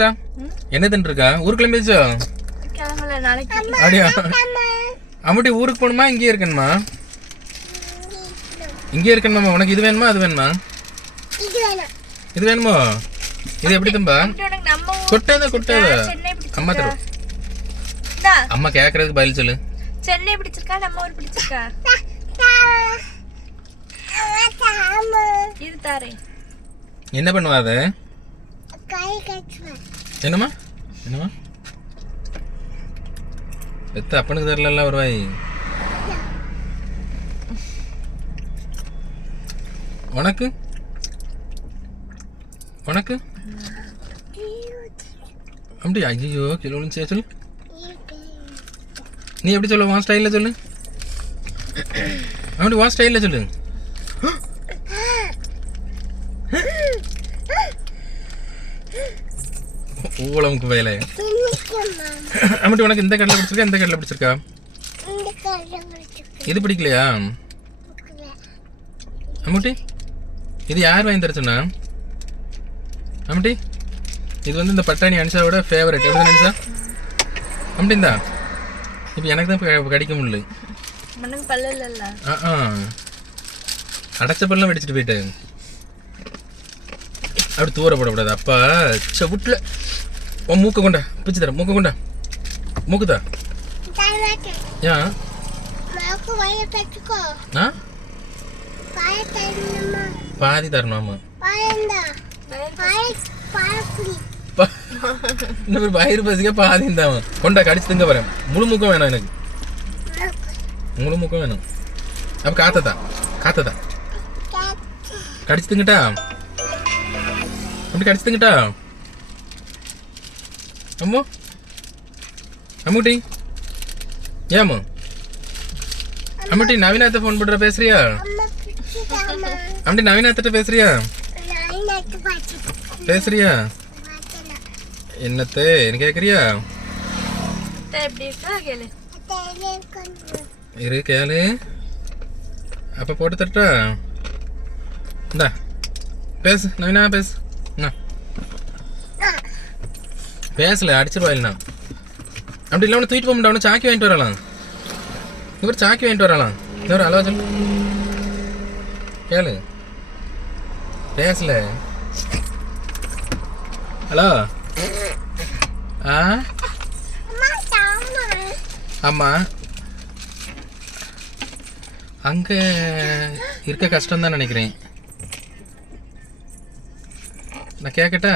Alexa என்ன தின்னு இருக்கா ஊருக்கு கிளம்பிச்சோ அப்படியா? அம்முட்டி ஊருக்கு போகணுமா இங்கேயே இருக்கணுமா? இங்கேயே இருக்கணுமா உனக்கு இது வேணுமா அது வேணுமா? இது வேணாம். இது எப்படி தம்பா? அப்படி உனக்கு நம்ம ஊர் கொட்டாத கொட்டாத. அம்மா இந்தா, அம்மா கேட்கறதுக்கு பதில் சொல்லு. சென்னை பிடிச்சிருக்கா நம்ம ஊர் பிடிச்சிருக்கா? இது தாரே என்ன பண்ணுவா அது? என்னம்மா? என்னம்மா? பெத்த அப்பனுக்கு தரல ஒரு வாய் உனக்கு? உனக்கு? அப்படி ஐயோ கிலோ சே சொல்லு. நீ எப்படி சொல்லு உன் ஸ்டைலில் சொல்லு. அப்படி உன் ஸ்டைலில் சொல்லு. ஊழமுக்கு வேலை அப்படி உனக்கு இந்த கடலை பிடிச்சிருக்கா? இந்த கடலை பிடிச்சிருக்கா? இது பிடிக்கலையா? அம்முட்டி இது யார் வாங்கி தர சொன்னா? அம்முட்டி இது வந்து இந்த பட்டாணி அனிஷாவோட ஃபேவரட் எப்படி அனிஷா அம்முட்டி இந்தா. இப்போ எனக்கு தான் இப்ப கடிக்க முடியல. ஆ. அடைச்ச பல்லாம் வெடிச்சிட்டு போயிட்டேன். அப்படி தூர போடக்கூடாது. அப்பா செவுட்டில். உன் மூக்க கொண்டா. பிச்சு தரேன். மூக்க கொண்டா. மூக்குதா ஏன் பாதி தரணும் வயிறு பசிக்க பாதி தான் கொண்டா கடிச்சு திங்க வரேன் முழு முக்கம் வேணும் எனக்கு. முழு முக்கம் வேணும். அப்ப காத்ததா காத்ததா கடிச்சு திங்கட்டா? அப்படி கடிச்சு திங்கட்டா? அம்மோ அம்முட்டி ஏம்மா அம்முட்டி நவீனாத்த ஃபோன் பண்ற பேசுறியா? அம்முட்டி நவீனாத்திட்ட பேசுறியா? பேசுறியா? என்னத்தே என்ன கேட்குறியா இரு கேளு. அப்போ போட்டு தரட்டா? இந்தா. பேசு நவீனா பேசு. என்ன பேசல அடிச்சிருவாயில்ண்ணா அப்படி இல்லை ஒன்று தூக்கிட்டு போக முடியாது சாக்கி வாங்கிட்டு வரலாம் இவர் சாக்கி வாங்கிட்டு வரலாம் இவர் அளவா சொல்லு. கேளு. பேசல. ஹலோ. ஆ? ஆமாம் அங்கே இருக்க கஷ்டம் தான் நினைக்கிறேன். நான் கேட்கட்டா